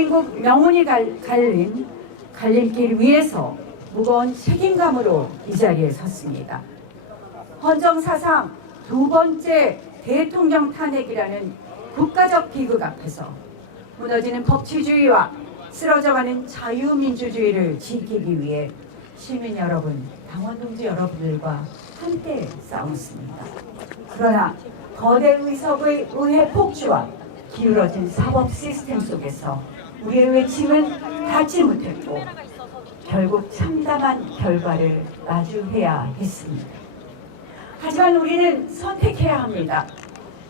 대한민국 영혼이 갈릴 길 위해서 무거운 책임감으로 이 자리에 섰습니다. 헌정사상 두 번째 대통령 탄핵이라는 국가적 비극 앞에서 무너지는 법치주의와 쓰러져가는 자유민주주의를 지키기 위해 시민 여러분, 당원 동지 여러분들과 함께 싸웠습니다. 그러나 거대 의석의 의회 폭주와 기울어진 사법 시스템 속에서 우리의 외침은 닿지 못했고 결국 참담한 결과를 마주해야 했습니다. 하지만 우리는 선택해야 합니다.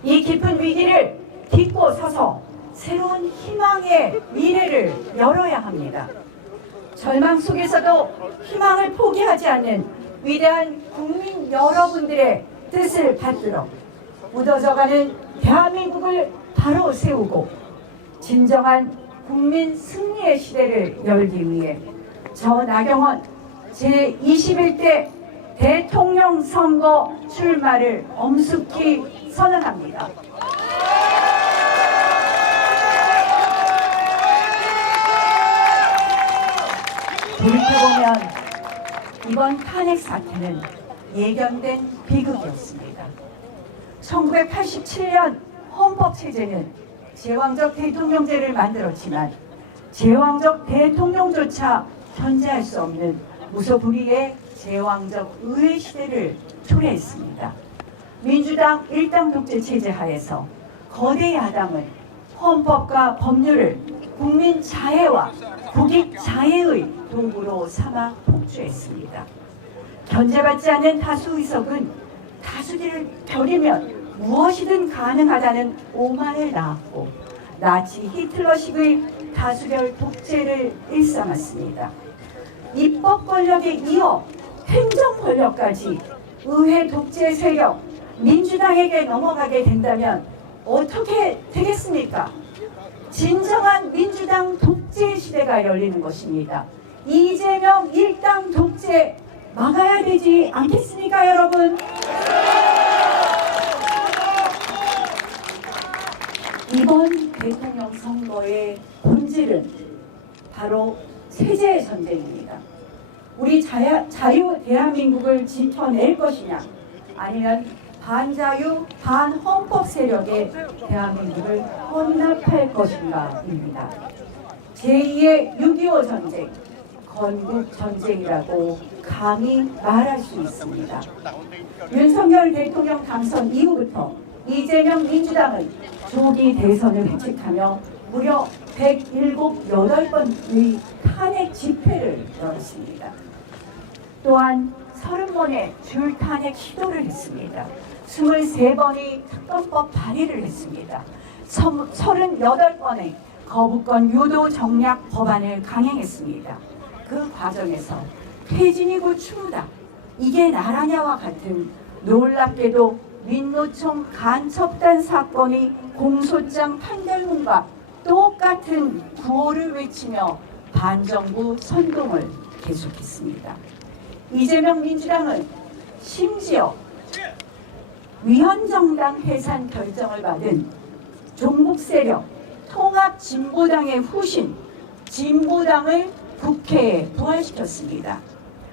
이 깊은 위기를 딛고 서서 새로운 희망의 미래를 열어야 합니다. 절망 속에서도 희망을 포기하지 않는 위대한 국민 여러분들의 뜻을 받들어 묻어져가는 대한민국을 바로 세우고 진정한 국민 승리의 시대를 열기 위해 저 나경원 제21대 대통령 선거 출마를 엄숙히 선언합니다. 돌이켜보면 이번 탄핵 사태는 예견된 비극이었습니다. 1987년 헌법체제는 제왕적 대통령제를 만들었지만 제왕적 대통령조차 견제할 수 없는 무소불위의 제왕적 의회 시대를 초래했습니다. 민주당 일당 독재 체제 하에서 거대 야당은 헌법과 법률을 국민 자해와 국익 자해의 도구로 삼아 폭주했습니다. 견제받지 않는 다수 의석은 다수기를 벼리면 무엇이든 가능하다는 오만을 낳았고 나치 히틀러식의 다수결 독재를 일삼았습니다. 입법 권력에 이어 행정 권력까지 의회 독재 세력 민주당에게 넘어가게 된다면 어떻게 되겠습니까? 진정한 민주당 독재 시대가 열리는 것입니다. 이재명 일당 독재 막아야 되지 않겠습니까, 여러분? 이번 대통령 선거의 본질은 바로 체제 전쟁입니다. 우리 자유 대한민국을 지켜낼 것이냐, 아니면 반자유, 반헌법 세력의 대한민국을 헌납할 것인가입니다. 제2의 6.25 전쟁, 건국 전쟁이라고 감히 말할 수 있습니다. 윤석열 대통령 당선 이후부터 이재명 민주당은 조기 대선을 획책하며 무려 107번의 탄핵 집회를 열었습니다. 또한 30번의 줄 탄핵 시도를 했습니다. 23번의 특검법 발의를 했습니다. 38번의 거부권 유도 정략 법안을 강행했습니다. 그 과정에서 퇴진이고 추모다, 이게 나라냐와 같은 놀랍게도 민노총 간첩단 사건의 공소장 판결문과 똑같은 구호를 외치며 반정부 선동을 계속했습니다. 이재명 민주당은 심지어 위헌정당 해산 결정을 받은 종북세력 통합진보당의 후신 진보당을 국회에 부활시켰습니다.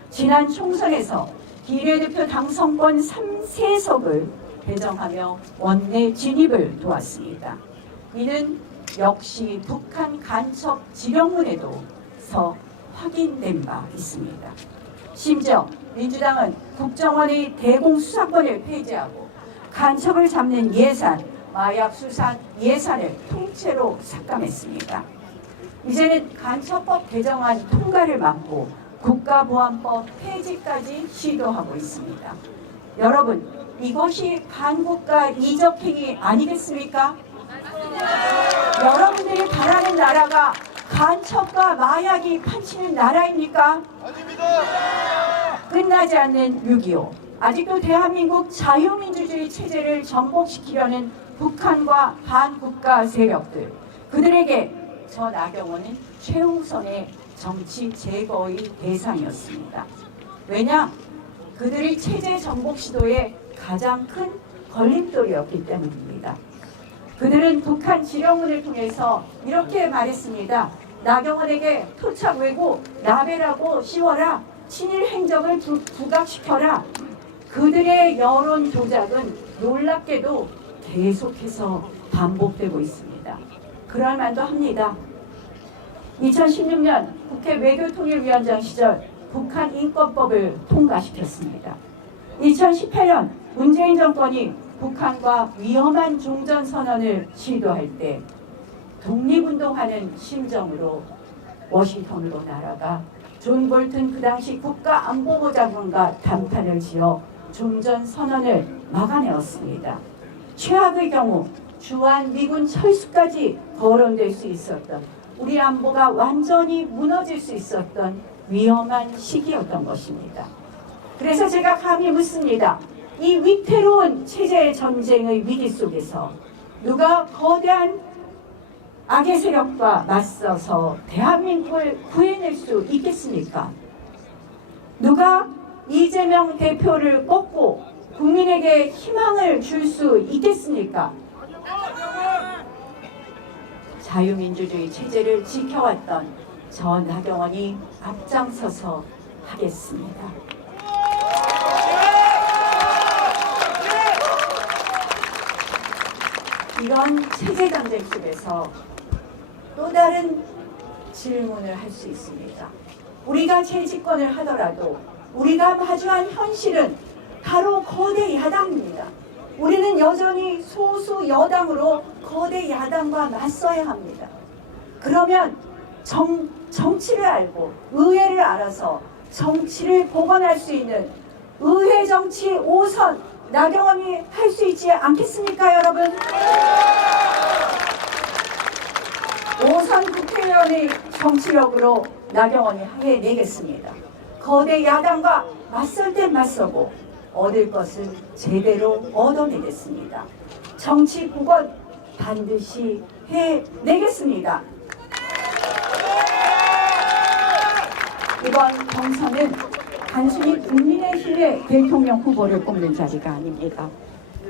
지난 총선에서 비례대표 당선권 3세석을 배정하며 원내 진입을 도왔습니다. 이는 역시 북한 간첩 지령문에도서 확인된 바 있습니다. 심지어 민주당은 국정원의 대공수사권을 폐지하고 간첩을 잡는 예산, 마약 수사 예산을 통째로 삭감했습니다. 이제는 간첩법 개정안 통과를 막고 국가보안법 폐지까지 시도하고 있습니다. 여러분, 이것이 반국가 이적행위 아니겠습니까? 여러분들이 바라는 나라가 간첩과 마약이 판치는 나라입니까? 아닙니다. 끝나지 않는 6.25. 아직도 대한민국 자유민주주의 체제를 정복시키려는 북한과 반국가 세력들. 그들에게 저 나경원은 최우선의 정치 제거의 대상이었습니다. 왜냐? 그들의 체제 정복 시도에 가장 큰 걸림돌이었기 때문입니다. 그들은 북한 지령문을 통해서 이렇게 말했습니다. 나경원에게 토착 외고 나베라고 씌워라. 친일 행적을 부각시켜라. 그들의 여론 조작은 놀랍게도 계속해서 반복되고 있습니다. 그럴 만도 합니다. 2016년 국회 외교통일위원장 시절 북한 인권법을 통과시켰습니다. 2018년 문재인 정권이 북한과 위험한 종전선언을 시도할 때 독립운동하는 심정으로 워싱턴으로 날아가 존 볼튼 그 당시 국가안보보좌관과 담판을 지어 종전선언을 막아내었습니다. 최악의 경우 주한 미군 철수까지 거론될 수 있었던, 우리 안보가 완전히 무너질 수 있었던 위험한 시기였던 것입니다. 그래서 제가 감히 묻습니다. 이 위태로운 체제 전쟁의 위기 속에서 누가 거대한 악의 세력과 맞서서 대한민국을 구해낼 수 있겠습니까? 누가 이재명 대표를 꺾고 국민에게 희망을 줄 수 있겠습니까? 자유민주주의 체제를 지켜왔던 저 나경원이 앞장서서 하겠습니다. 이런 체제 전쟁 속에서 또 다른 질문을 할 수 있습니다. 우리가 재집권을 하더라도 우리가 마주한 현실은 바로 거대 야당입니다. 우리는 여전히 소수 여당으로 거대 야당과 맞서야 합니다. 그러면 정치를 알고 의회를 알아서 정치를 복원할 수 있는 의회 정치 5선 나경원이 할 수 있지 않겠습니까, 여러분? 5선 국회의원의 정치력으로 나경원이 해내겠습니다. 거대 야당과 맞설 땐 맞서고 얻을 것은 제대로 얻어내겠습니다. 정치 복원 반드시 해내겠습니다. 이번 경선은 단순히 국민의힘의 대통령 후보를 뽑는 자리가 아닙니다.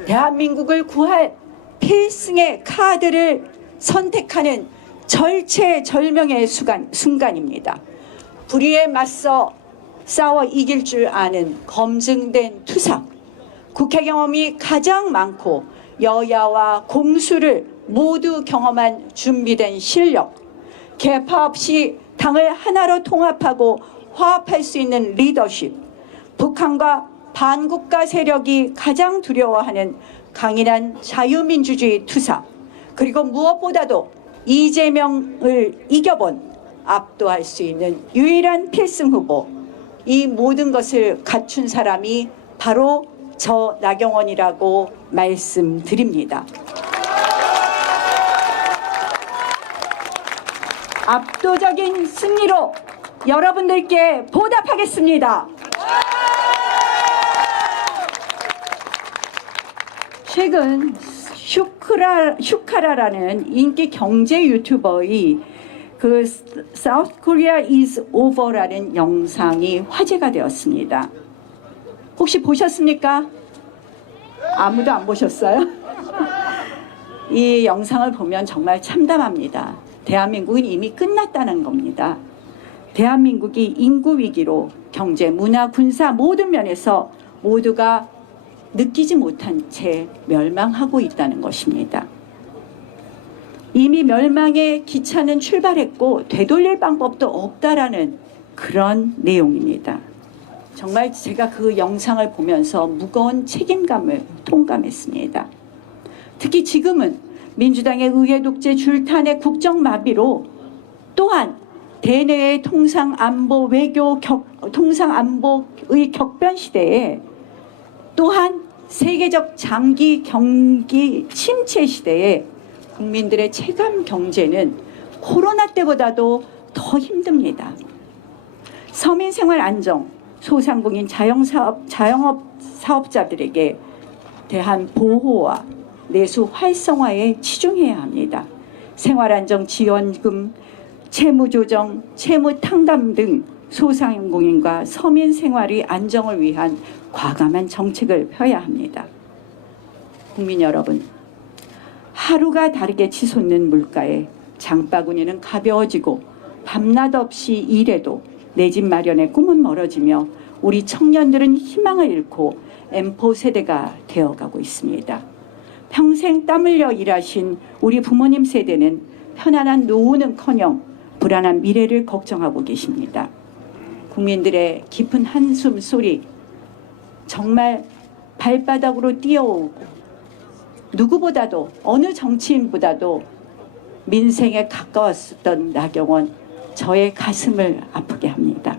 대한민국을 구할 필승의 카드를 선택하는 절체절명의 순간입니다. 불의에 맞서 싸워 이길 줄 아는 검증된 투사, 국회 경험이 가장 많고 여야와 공수를 모두 경험한 준비된 실력, 계파 없이 당을 하나로 통합하고 화합할 수 있는 리더십, 북한과 반국가 세력이 가장 두려워하는 강인한 자유민주주의 투사, 그리고 무엇보다도 이재명을 이겨본 압도할 수 있는 유일한 필승 후보, 이 모든 것을 갖춘 사람이 바로 저 나경원이라고 말씀드립니다. 압도적인 승리로 여러분들께 보답하겠습니다. 최근 슈카라라는 인기 경제 유튜버의 그 South Korea is over라는 영상이 화제가 되었습니다. 혹시 보셨습니까? 아무도 안 보셨어요? 이 영상을 보면 정말 참담합니다. 대한민국은 이미 끝났다는 겁니다. 대한민국이 인구 위기로 경제, 문화, 군사 모든 면에서 모두가 느끼지 못한 채 멸망하고 있다는 것입니다. 이미 멸망의 기차는 출발했고 되돌릴 방법도 없다라는 그런 내용입니다. 정말 제가 그 영상을 보면서 무거운 책임감을 통감했습니다. 특히 지금은 민주당의 의회 독재 줄탄의 국정마비로 또한 대내의 통상안보의 격변 시대에 또한 세계적 장기 경기 침체 시대에 국민들의 체감 경제는 코로나 때보다도 더 힘듭니다. 서민 생활 안정, 소상공인 자영업 사업자들에게 대한 보호와 내수 활성화에 치중해야 합니다. 생활안정지원금, 채무조정, 채무탕감 등 소상공인과 서민 생활의 안정을 위한 과감한 정책을 펴야 합니다. 국민 여러분, 하루가 다르게 치솟는 물가에 장바구니는 가벼워지고 밤낮 없이 일해도 내 집 마련의 꿈은 멀어지며 우리 청년들은 희망을 잃고 M4 세대가 되어가고 있습니다. 평생 땀 흘려 일하신 우리 부모님 세대는 편안한 노후는커녕 불안한 미래를 걱정하고 계십니다. 국민들의 깊은 한숨 소리 정말 발바닥으로 뛰어오고 누구보다도 어느 정치인보다도 민생에 가까웠었던 나경원, 저의 가슴을 아프게 합니다.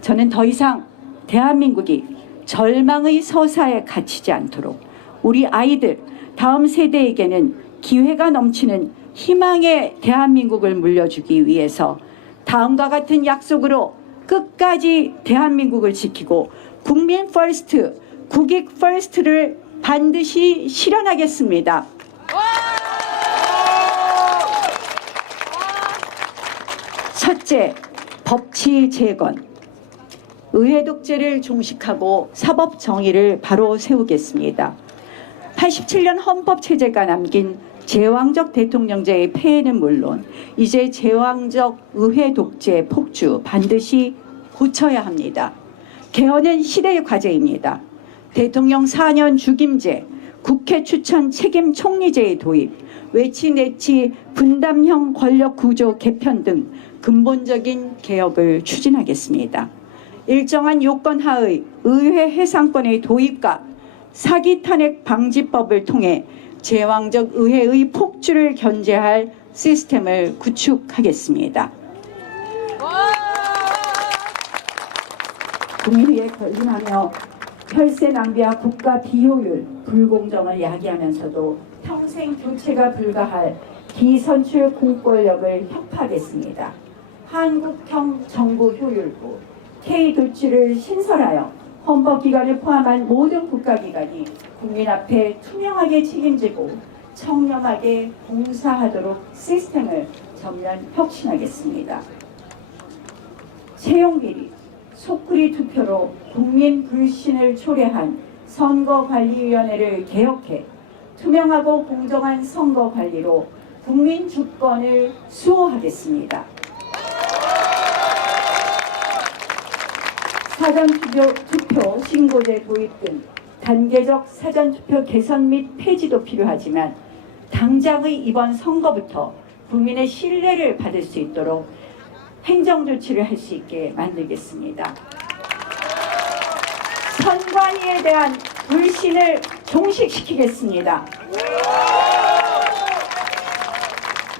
저는 더 이상 대한민국이 절망의 서사에 갇히지 않도록 우리 아이들, 다음 세대에게는 기회가 넘치는 희망의 대한민국을 물려주기 위해서 다음과 같은 약속으로 끝까지 대한민국을 지키고 국민 퍼스트, 국익 퍼스트를 반드시 실현하겠습니다. 첫째, 법치 재건. 의회 독재를 종식하고 사법 정의를 바로 세우겠습니다. 87년 헌법 체제가 남긴 제왕적 대통령제의 폐해는 물론 이제 제왕적 의회 독재 폭주 반드시 고쳐야 합니다. 개헌은 시대의 과제입니다. 대통령 4년 죽임제, 국회 추천 책임 총리제의 도입, 외치 내치 분담형 권력 구조 개편 등 근본적인 개혁을 추진하겠습니다. 일정한 요건 하의 의회 해상권의 도입과 사기 탄핵 방지법을 통해 제왕적 의회의 폭주를 견제할 시스템을 구축하겠습니다. 국민의에 걸림하며 혈세 낭비와 국가 비효율, 불공정을 야기하면서도 평생 교체가 불가할 비선출 공권력을 혁파하겠습니다. 한국형 정부 효율부, K조치를 신설하여 헌법기관을 포함한 모든 국가기관이 국민 앞에 투명하게 책임지고 청렴하게 봉사하도록 시스템을 전면 혁신하겠습니다. 채용비리, 속구리 투표로 국민 불신을 초래한 선거관리위원회를 개혁해 투명하고 공정한 선거관리로 국민 주권을 수호하겠습니다. 사전투표 신고제 도입 등 단계적 사전투표 개선 및 폐지도 필요하지만 당장의 이번 선거부터 국민의 신뢰를 받을 수 있도록 행정조치를 할 수 있게 만들겠습니다. 선관위에 대한 불신을 종식시키겠습니다.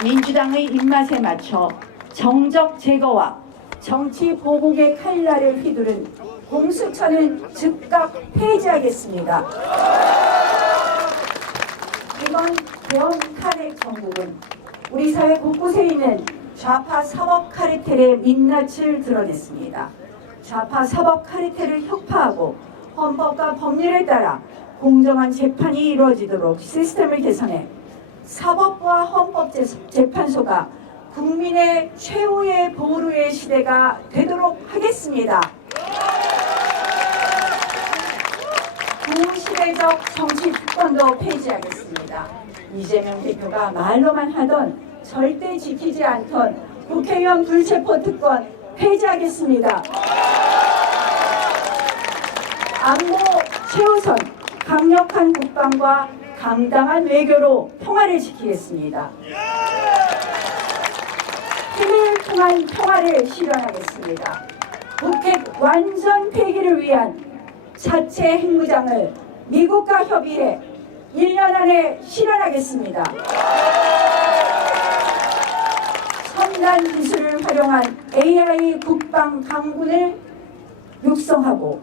민주당의 입맛에 맞춰 정적 제거와 정치 보복의 칼날을 휘두른 공수처는 즉각 폐지하겠습니다. 이번 대형 탄핵 정국은 우리 사회 곳곳에 있는 좌파 사법 카르텔의 민낯을 드러냈습니다. 좌파 사법 카르텔을 혁파하고 헌법과 법률에 따라 공정한 재판이 이루어지도록 시스템을 개선해 사법부와 헌법재판소가 국민의 최후의 보루의 시대가 되도록 하겠습니다. 구시대적 정치 주권도 폐지하겠습니다. 이재명 대표가 말로만 하던 절대 지키지 않던 국회의원 불체포 특권 폐지하겠습니다. 안보 최우선, 강력한 국방과 당당한 외교로 평화를 지키겠습니다. 힘을 통한 평화를 실현하겠습니다. 북핵 완전 폐기를 위한 자체 핵무장을 미국과 협의해 1년 안에 실현하겠습니다. 첨단 기술을 활용한 AI 국방 강군을 육성하고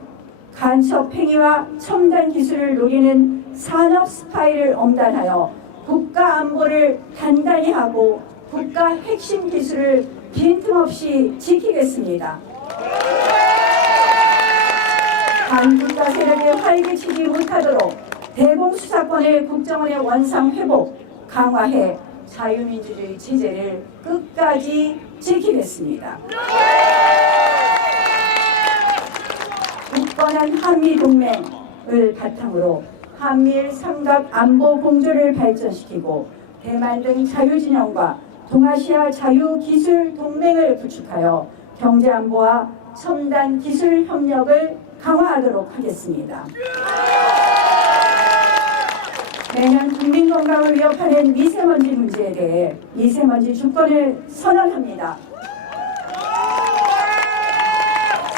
간첩 행위와 첨단 기술을 노리는 산업 스파이를 엄단하여 국가 안보를 단단히 하고 국가 핵심 기술을 빈틈없이 지키겠습니다. 반국가 세력에 활개치지 못하도록 대공수사권의 국정원의 원상 회복, 강화해 자유민주주의 체제를 끝까지 지키겠습니다. 굳건한 한미동맹을 바탕으로 한미일 삼각 안보 공조를 발전시키고 대만 등 자유진영과 동아시아 자유기술동맹을 구축하여 경제안보와 첨단 기술 협력을 강화하도록 하겠습니다. 매년 국민 건강을 위협하는 미세먼지 문제에 대해 미세먼지 주권을 선언합니다.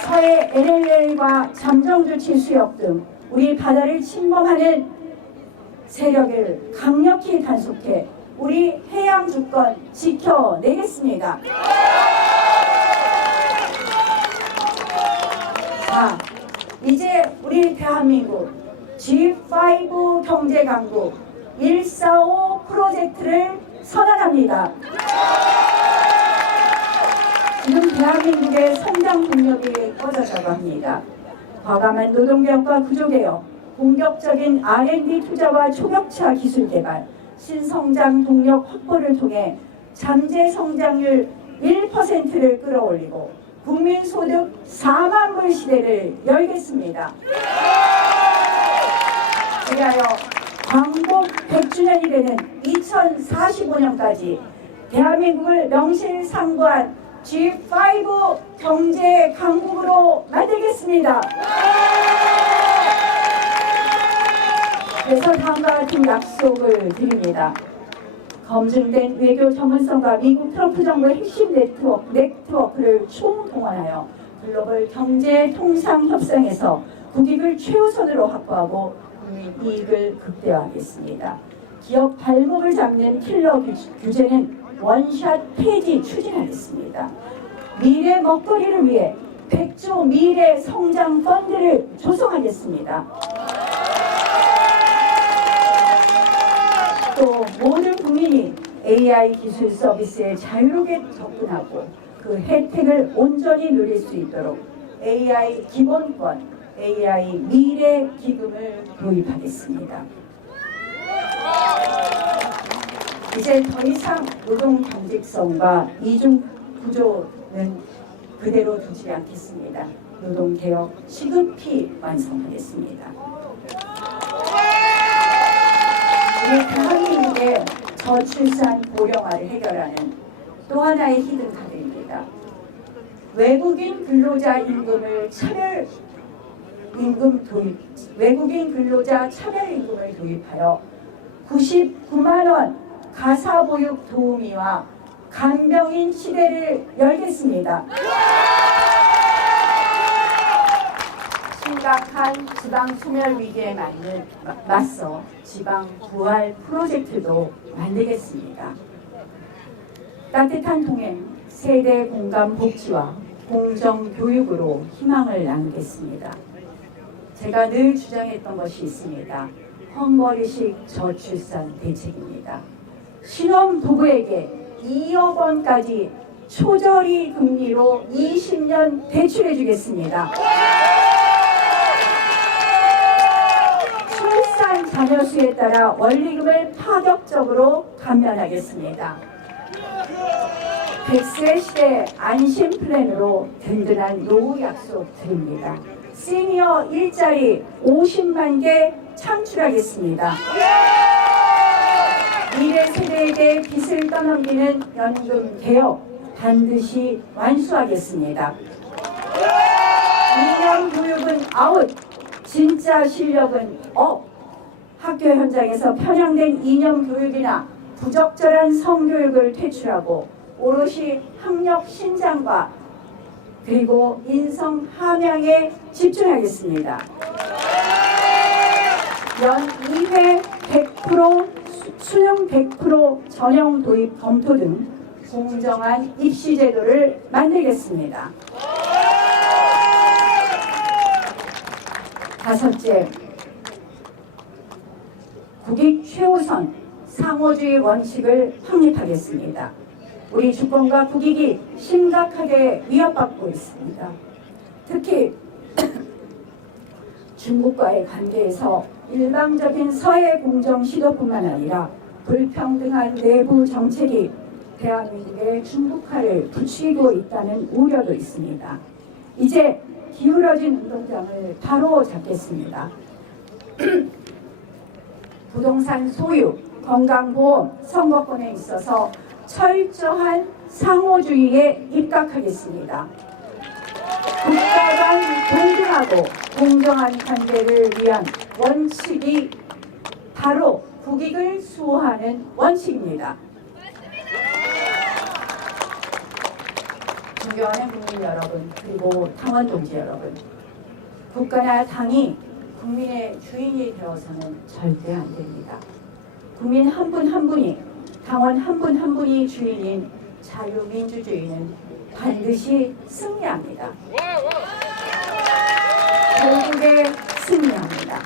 서해 LLL과 잠정조치 수역 등 우리 바다를 침범하는 세력을 강력히 단속해 우리 해양 주권 지켜내겠습니다. 자, 이제 우리 대한민국 G5 경제 강국 145 프로젝트를 선언합니다. 지금 대한민국의 성장 동력이 꺼져가고 합니다. 과감한 노동개혁과 구조개혁, 공격적인 R&D 투자와 초격차 기술 개발, 신성장 동력 확보를 통해 잠재 성장률 1%를 끌어올리고 국민소득 4만 불 시대를 열겠습니다. 그리하여 광복 100주년이 되는 2045년까지 대한민국을 명실상부한 G5 경제 강국으로 만들겠습니다. 그래서 다음과 같은 약속을 드립니다. 검증된 외교 전문성과 미국 트럼프 정부의 핵심 네트워크를 총동원하여 글로벌 경제 통상 협상에서 국익을 최우선으로 확보하고 국민 이익을 극대화하겠습니다. 기업 발목을 잡는 킬러 규제는 원샷 폐지 추진하겠습니다. 미래 먹거리를 위해 100조 미래 성장 펀드를 조성하겠습니다. 또 모든 국민이 AI 기술 서비스에 자유롭게 접근하고 그 혜택을 온전히 누릴 수 있도록 AI 기본권, AI 미래 기금을 도입하겠습니다. 이제 더 이상 노동 경직성과 이중 구조는 그대로 두지 않겠습니다. 노동개혁 시급히 완성하겠습니다. 우리 대한민국의 저출산 고령화를 해결하는 또 하나의 히든카드입니다. 외국인 근로자 임금을 외국인 근로자 차별임금을 도입하여 99만 원 가사보육 도우미와 간병인 시대를 열겠습니다. 심각한 지방 소멸 위기에 맞서 지방 부활 프로젝트도 만들겠습니다. 따뜻한 동행, 세대 공감 복지와 공정 교육으로 희망을 나누겠습니다. 제가 늘 주장했던 것이 있습니다. 헝거리식 저출산 대책입니다. 신혼 부부에게 2억 원까지 초저리 금리로 20년 대출해 주겠습니다. 출산 자녀 수에 따라 원리금을 파격적으로 감면하겠습니다. 100세 시대 안심 플랜으로 든든한 노후 약속 드립니다. 시니어 일자리 50만 개 창출하겠습니다. 미래 세대에게 빚을 떠넘기는 연금 개혁 반드시 완수하겠습니다. 이념 교육은 아웃, 진짜 실력은 업. 학교 현장에서 편향된 이념 교육이나 부적절한 성교육을 퇴출하고 오롯이 학력 신장과 그리고 인성 함양에 집중하겠습니다. 연 2회 100% 수능 100% 전형 도입 검토 등 공정한 입시 제도를 만들겠습니다. 다섯째, 국익 최우선 상호주의 원칙을 확립하겠습니다. 우리 주권과 국익이 심각하게 위협받고 있습니다. 특히 중국과의 관계에서 일방적인 서해 공정 시도뿐만 아니라 불평등한 내부 정책이 대한민국의 중국화를 부추기고 있다는 우려도 있습니다. 이제 기울어진 운동장을 바로 잡겠습니다. 부동산 소유, 건강보험, 선거권에 있어서 철저한 상호주의에 입각하겠습니다. 국가 간 동등하고 공정한 관계를 위한 원칙이 바로 국익을 수호하는 원칙입니다. 존경하는 국민 여러분, 그리고 당원 동지 여러분, 국가나 당이 국민의 주인이 되어서는 절대 안 됩니다. 국민 한 분 한 분이, 당원 한 분 한 분이 주인인 자유민주주의는 반드시 승리합니다. 결국에 승리합니다.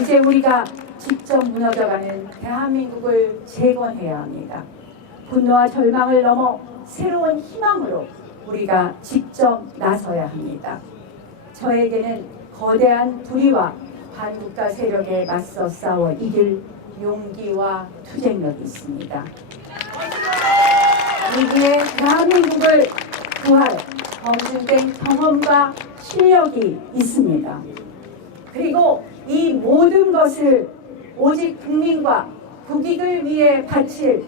이제 우리가 직접 무너져가는 대한민국을 재건해야 합니다. 분노와 절망을 넘어 새로운 희망으로 우리가 직접 나서야 합니다. 저에게는 거대한 불의와 반국가 세력에 맞서 싸워 이길 용기와 투쟁력이 있습니다. 이기에 대한민국을 구할 검증된 경험과 실력이 있습니다. 그리고 이 모든 것을 오직 국민과 국익을 위해 바칠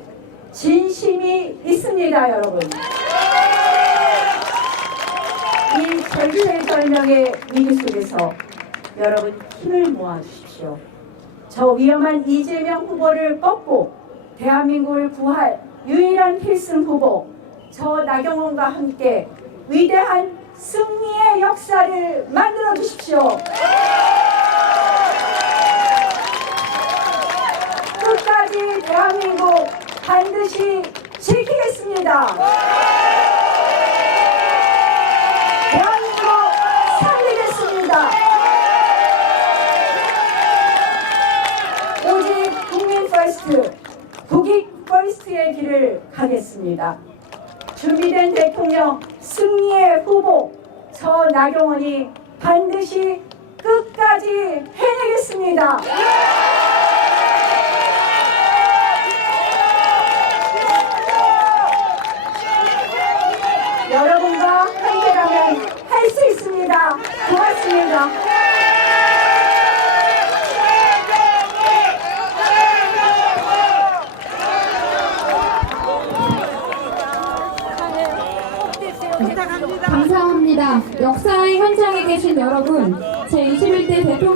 진심이 있습니다, 여러분. 이 절체절명의 위기 속에서 여러분 힘을 모아주십시오. 저 위험한 이재명 후보를 꺾고 대한민국을 구할 유일한 필승 후보, 저 나경원과 함께 위대한 승리의 역사를 만들어 주십시오. 끝까지 대한민국 반드시 지키겠습니다. 대한민국 살리겠습니다. 오직 국민 퍼스트, 국익 퍼스트의 길을 가겠습니다. 준비된 대통령, 승리의 후보, 저 나경원이 반드시 끝까지 해내겠습니다. 여러분과 함께라면 할 수 있습니다. 고맙습니다. 감사합니다. 역사의 현장에 계신 여러분, 제21대 대통령